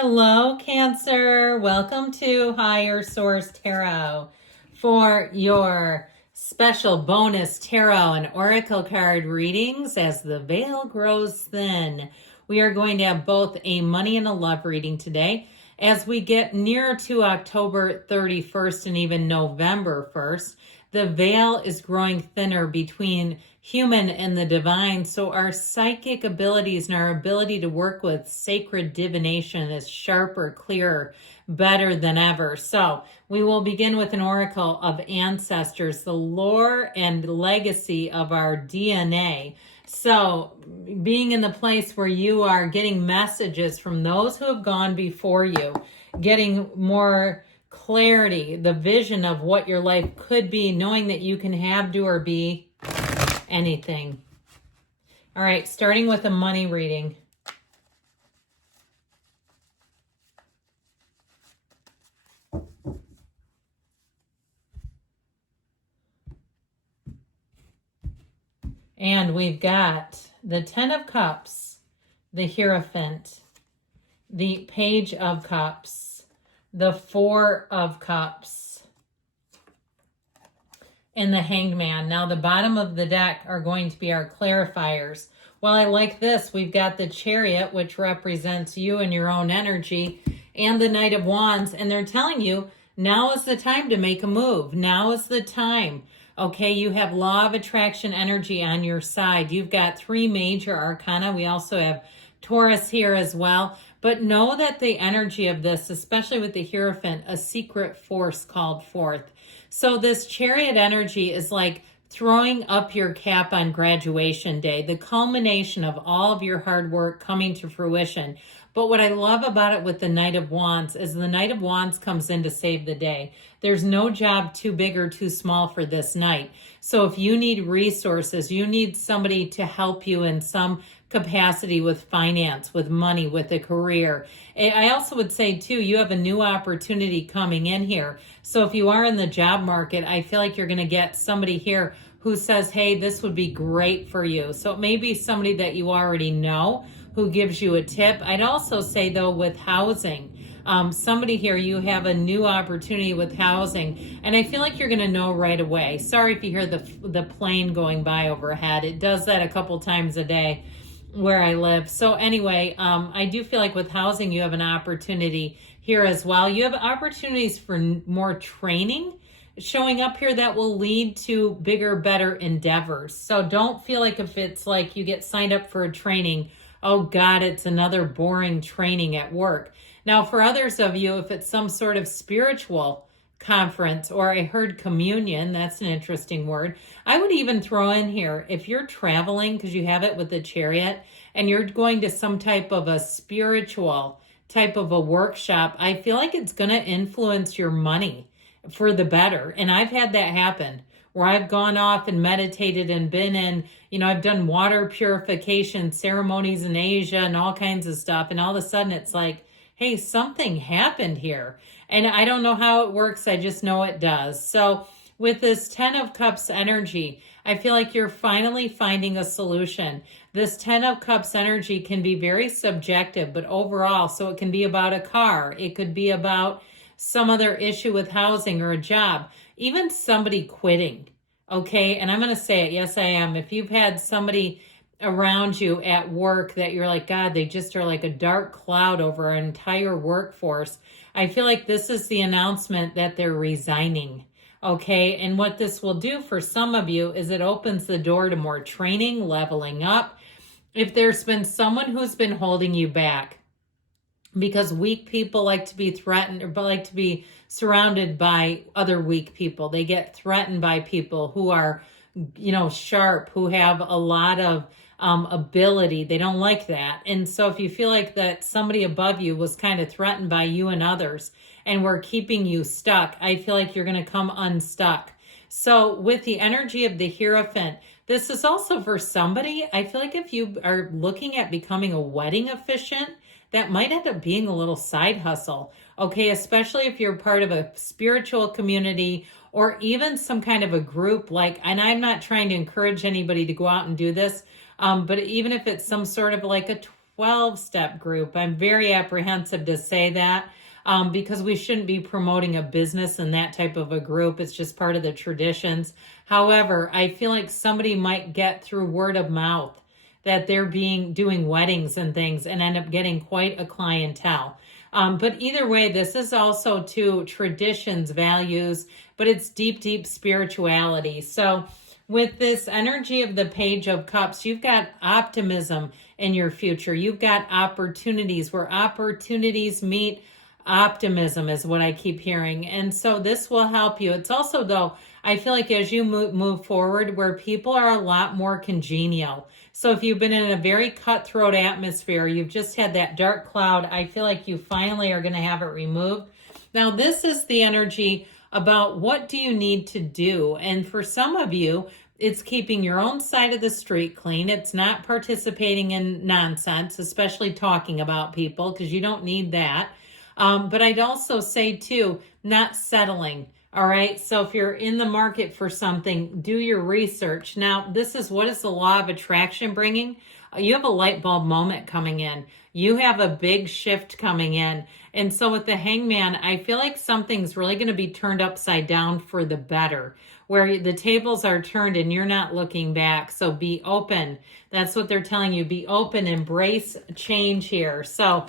Hello, Cancer. Welcome to Higher Source Tarot for your special bonus tarot and oracle card readings as the veil grows thin. We are going to have both a money and a love reading today. As we get nearer to October 31st and even November 1st, the veil is growing thinner between human and the divine, so our psychic abilities and our ability to work with sacred divination is sharper, clearer, better than ever. So we will begin with an oracle of ancestors, the lore and legacy of our DNA. So being in the place where you are getting messages from those who have gone before you, getting more clarity, the vision of what your life could be, knowing that you can have, do, or be anything. All right, starting with a money reading. And we've got the Ten of Cups, the Hierophant, the Page of Cups, the Four of Cups, and the Hanged Man. Now the bottom of the deck are going to be our clarifiers. While I like this, we've got the Chariot, which represents you and your own energy, and the Knight of Wands, and they're telling you, now is the time to make a move. Now is the time. Okay, you have law of attraction energy on your side. You've got 3 major arcana. We also have Taurus here as well. But know that the energy of this, especially with the Hierophant, a secret force called forth. So this Chariot energy is like throwing up your cap on graduation day, the culmination of all of your hard work coming to fruition. But what I love about it with the Knight of Wands is the Knight of Wands comes in to save the day. There's no job too big or too small for this Knight. So if you need resources, you need somebody to help you in some capacity with finance, with money, with a career. I also would say too, you have a new opportunity coming in here. So if you are in the job market, I feel like you're going to get somebody here who says, hey, this would be great for you. So it may be somebody that you already know who gives you a tip. I'd also say though, with housing, somebody here, you have a new opportunity with housing, and I feel like you're going to know right away. Sorry if you hear the plane going by overhead. It does that a couple times a day where I live. So anyway, I do feel like with housing, you have an opportunity here as well. You have opportunities for more training showing up here that will lead to bigger, better endeavors. So don't feel like if it's like you get signed up for a training, oh God, it's another boring training at work. Now, for others of you, if it's some sort of spiritual conference, or I heard communion, that's an interesting word. I would even throw in here, if you're traveling, because you have it with the Chariot, and you're going to some type of a spiritual type of a workshop, I feel like it's going to influence your money for the better. And I've had that happen where I've gone off and meditated and been in, I've done water purification ceremonies in Asia and all kinds of stuff. And all of a sudden it's like, hey, something happened here. And I don't know how it works. I just know it does. So with this 10 of Cups energy, I feel like you're finally finding a solution. This 10 of Cups energy can be very subjective, but overall, so it can be about a car. It could be about some other issue with housing or a job, even somebody quitting. Okay. And I'm going to say it. Yes, I am. If you've had somebody around you at work that you're like, God, they just are like a dark cloud over our entire workforce, I feel like this is the announcement that they're resigning. Okay. And what this will do for some of you is it opens the door to more training, leveling up. If there's been someone who's been holding you back, because weak people like to be threatened or like to be surrounded by other weak people. They get threatened by people who are, sharp, who have a lot of ability. They don't like that. And so if you feel like that somebody above you was kind of threatened by you and others and were keeping you stuck, I feel like you're going to come unstuck. So with the energy of the Hierophant, this is also for somebody. I feel like if you are looking at becoming a wedding officiant, that might end up being a little side hustle. Okay, especially if you're part of a spiritual community or even some kind of a group and I'm not trying to encourage anybody to go out and do this, but even if it's some sort of like a 12-step group. I'm very apprehensive to say that because we shouldn't be promoting a business in that type of a group. It's just part of the traditions. However, I feel like somebody might get through word of mouth that they're doing weddings and things and end up getting quite a clientele. But either way, this is also to traditions, values, but it's deep, deep spirituality. So with this energy of the Page of Cups, you've got optimism in your future. You've got opportunities where opportunities meet optimism is what I keep hearing. And so this will help you. It's also, though, I feel like as you move forward, where people are a lot more congenial. So if you've been in a very cutthroat atmosphere, you've just had that dark cloud, I feel like you finally are going to have it removed. Now, this is the energy about what do you need to do. And for some of you, it's keeping your own side of the street clean. It's not participating in nonsense, especially talking about people, because you don't need that. But I'd also say, too, not settling. All right. So if you're in the market for something, do your research. Now, this is what is the law of attraction bringing? You have a light bulb moment coming in. You have a big shift coming in. And so with the Hangman, I feel like something's really going to be turned upside down for the better, where the tables are turned and you're not looking back. So be open. That's what they're telling you. Be open, embrace change here. So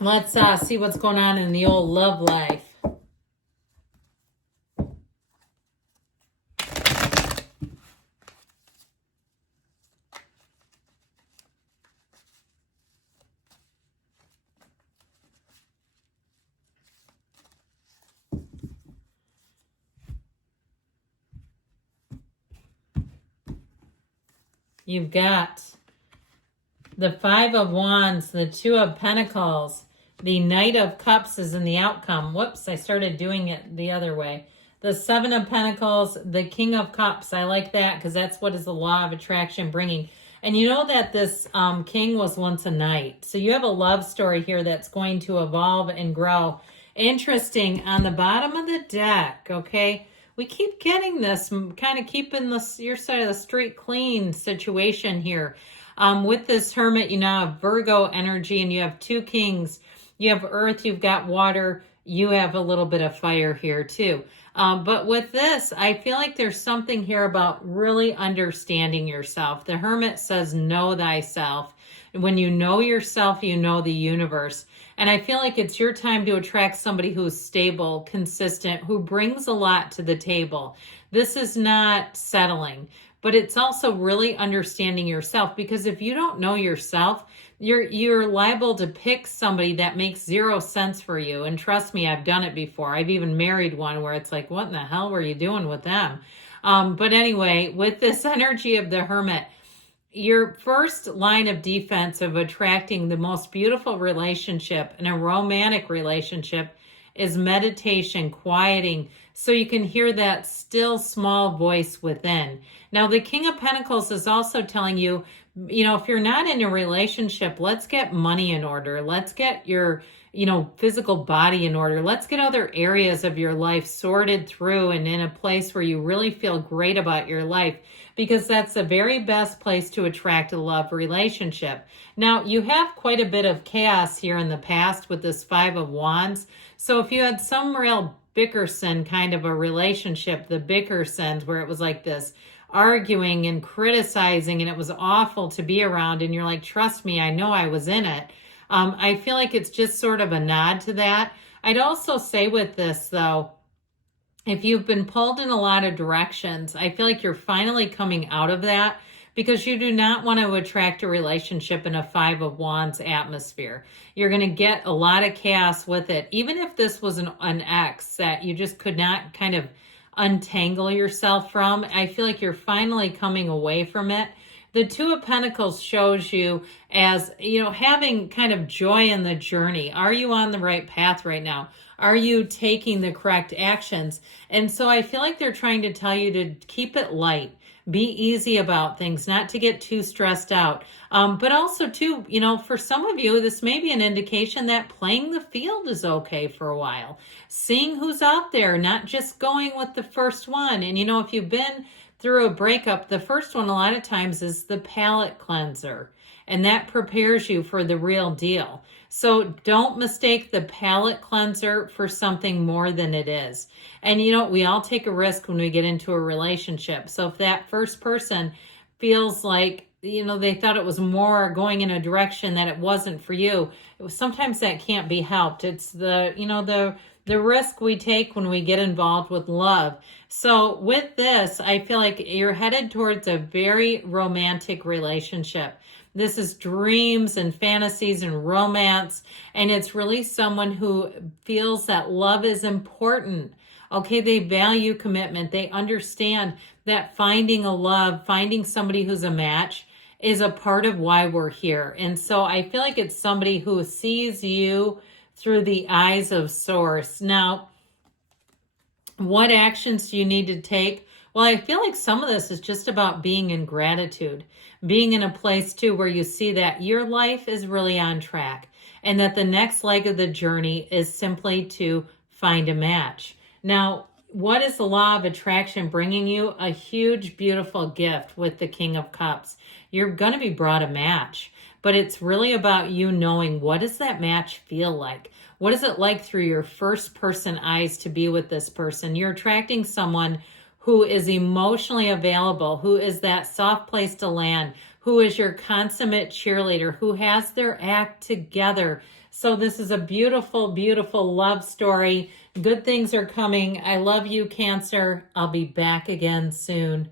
let's see what's going on in the old love life. You've got the Five of Wands, the Two of Pentacles, the Knight of Cups is in the outcome. Whoops, I started doing it the other way. The Seven of Pentacles, the King of Cups. I like that because that's what is the law of attraction bringing. And you know that this king was once a knight. So you have a love story here that's going to evolve and grow. Interesting, on the bottom of the deck, okay? We keep getting this, kind of keeping your side of the street clean situation here. With this Hermit, you now have Virgo energy and you have two kings. You have earth, you've got water, you have a little bit of fire here too. But with this, I feel like there's something here about really understanding yourself. The Hermit says, know thyself. When you know yourself, you know the universe. And I feel like it's your time to attract somebody who's stable, consistent, who brings a lot to the table. This is not settling, but it's also really understanding yourself, because if you don't know yourself, you're liable to pick somebody that makes zero sense for you. And trust me, I've done it before. I've even married one where it's like, what in the hell were you doing with them? But anyway, with this energy of the Hermit, your first line of defense of attracting the most beautiful relationship in a romantic relationship is meditation, quieting, so you can hear that still small voice within. Now, the King of Pentacles is also telling you, if you're not in a relationship, let's get money in order. Let's get your, physical body in order. Let's get other areas of your life sorted through and in a place where you really feel great about your life, because that's the very best place to attract a love relationship. Now, you have quite a bit of chaos here in the past with this Five of Wands. So if you had some real Bickerson kind of a relationship, the Bickersons, where it was like this arguing and criticizing and it was awful to be around, and you're like, trust me, I know I was in it. I feel like it's just sort of a nod to that. I'd also say with this, though, if you've been pulled in a lot of directions, I feel like you're finally coming out of that, because you do not want to attract a relationship in a Five of Wands atmosphere. You're going to get a lot of chaos with it. Even if this was an ex that you just could not kind of untangle yourself from, I feel like you're finally coming away from it. The Two of Pentacles shows you as, having kind of joy in the journey. Are you on the right path right now? Are you taking the correct actions? And so I feel like they're trying to tell you to keep it light. Be easy about things, not to get too stressed out. But also, too, for some of you, this may be an indication that playing the field is okay for a while. Seeing who's out there, not just going with the first one. And, if you've been through a breakup, the first one a lot of times is the palate cleanser. and that prepares you for the real deal. So don't mistake the palate cleanser for something more than it is. And you know, we all take a risk when we get into a relationship. So if that first person feels like, you know, they thought it was more going in a direction that it wasn't for you, sometimes that can't be helped. It's the, you know, the risk we take when we get involved with love. So with this, I feel like you're headed towards a very romantic relationship. This is dreams and fantasies and romance, and it's really someone who feels that love is important. Okay, they value commitment. They understand that finding a love, finding somebody who's a match is a part of why we're here. And so I feel like it's somebody who sees you through the eyes of Source. Now, what actions do you need to take? Well, I feel like some of this is just about being in gratitude, being in a place too where you see that your life is really on track and that the next leg of the journey is simply to find a match. Now, what is the law of attraction bringing you? A huge, beautiful gift with the King of Cups. You're going to be brought a match, but it's really about you knowing, what does that match feel like? What is it like through your first person eyes to be with this person? You're attracting someone who is emotionally available, who is that soft place to land, who is your consummate cheerleader, who has their act together. So this is a beautiful, beautiful love story. Good things are coming. I love you, Cancer. I'll be back again soon.